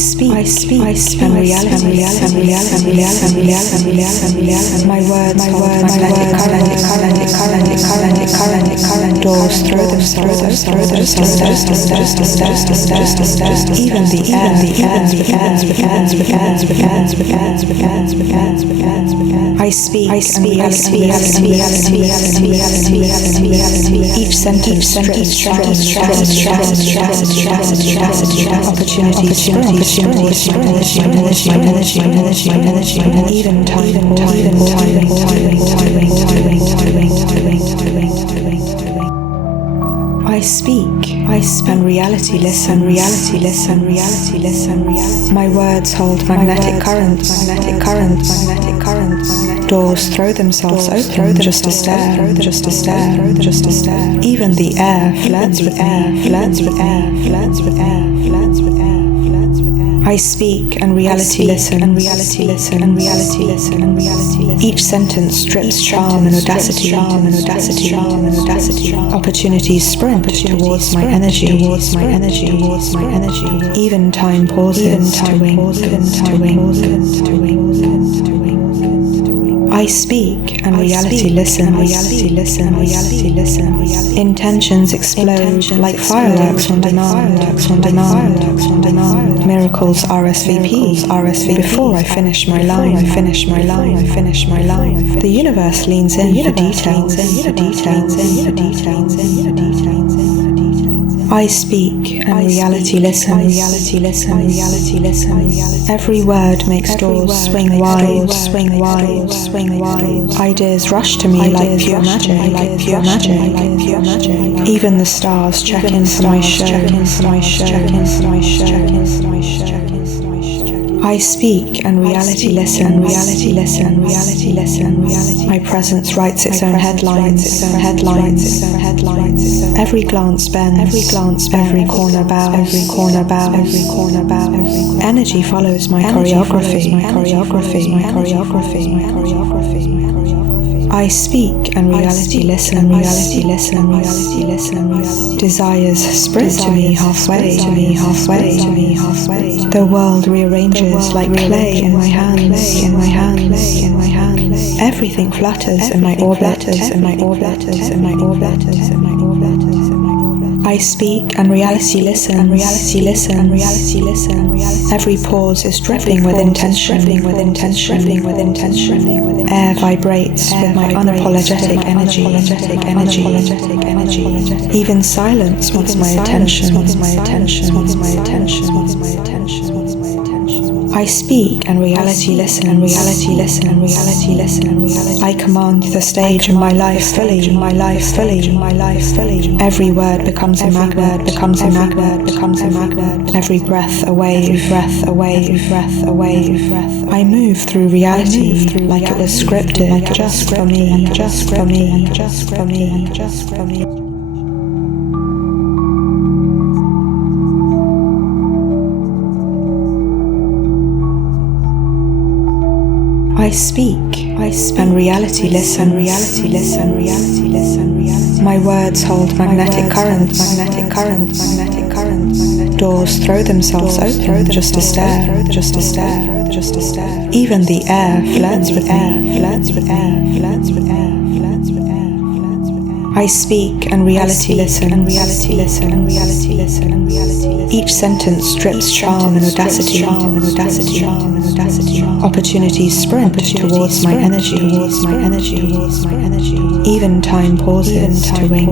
speak, and reality, my words hold magnetic current, doors throw themselves, even the air, I speak, and reality, each sentence strips, opportunities, even time. I speak, and reality listen. My words hold magnetic current. Doors throw themselves open, just a stare. Even the air flirts with air. I speak, and reality listen. Each sentence strips charm and audacity. Opportunities sprint towards my energy. Even time pauses to wink. I speak, and reality listen. Intentions explode like fireworks on demand. Miracles RSVP. Before I finish my line. The universe leans in for details. I speak, and reality listen. Every word makes doors swing wide. Ideas rush to me like pure magic. Even the stars check in for my show. I speak, and reality listen. My presence writes its own headlines. Every glance bends. Every corner bows. Energy follows my choreography. I speak, and reality listen. Desires sprint to me halfway. The world rearranges like clay in my hands. Everything flutters in my orbit. I speak, and reality listen. Every pause is dripping with intention. Air vibrates with my unapologetic energy. Even silence wants my attention. I speak, and reality listen. I command the stage in my life fully. Every word becomes a magnet. Every breath a wave. I move through reality like it was scripted, just for me. I speak, and reality listen. My words hold magnetic current. Doors throw themselves open, just a stare. Even the air flirts with air. I speak, and reality listen. Each sentence strips charm and audacity. Opportunities sprint towards my energy. Even time pauses to wink.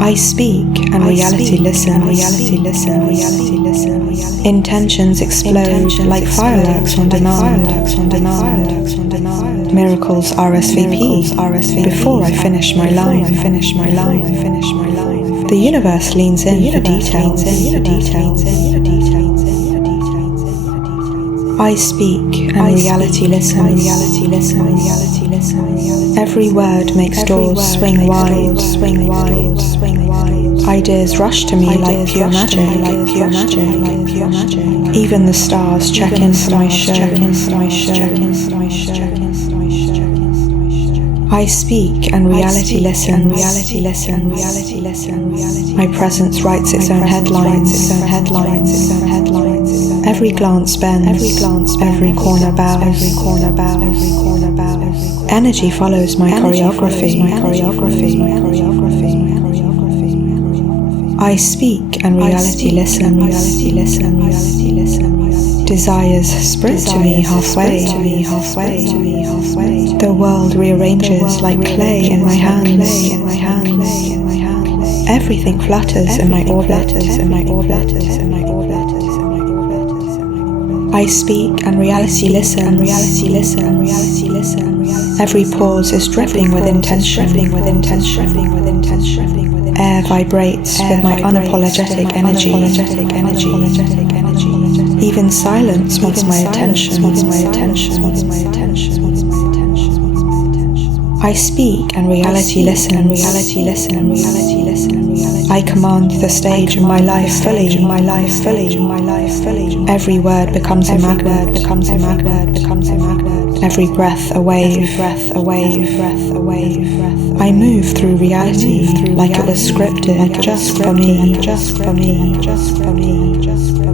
I speak, and reality listen. Intentions explode like fireworks on demand. Miracles RSVP. Before I finish my line. The universe leans in for details. I speak, and reality listen. Every word makes doors swing wide. Ideas rush to me like pure magic. Even the stars check in for my show. I speak and reality listens. Reality listens. Reality listens. My presence writes its own headlines. Its own headlines. Its own headlines. Every glance bends. Every glance. Every corner bows. Every corner bows. Every corner bows. Energy follows my choreography. My choreography. My choreography. My choreography. I speak and reality listens. Reality listens. Reality listens. Desires sprint to me halfway. To me halfway. To me halfway. The world rearranges like clay in my hands. In my hands. In my hands. Everything flutters in my orbit. In my orbit. In my orbit. I speak and reality listens. Reality listens. Reality listens. Every pause is dripping with intention. Dripping with intention. Dripping with intention. Air vibrates with my unapologetic energy. Unapologetic energy. Unapologetic energy. Even silence wants my attention. Wants my attention. Wants my attention. Wants my attention. I speak and reality listens. Reality listens. Reality listens. I command the stage in my life fully. In my life fully. In my life fully. Every word becomes a magnet. Becomes a magnet. Becomes a magnet. Every breath a wave. Every breath a wave. Breath a wave. I move through reality like it was scripted. Just for me. Just for me. Just for me. Just for me.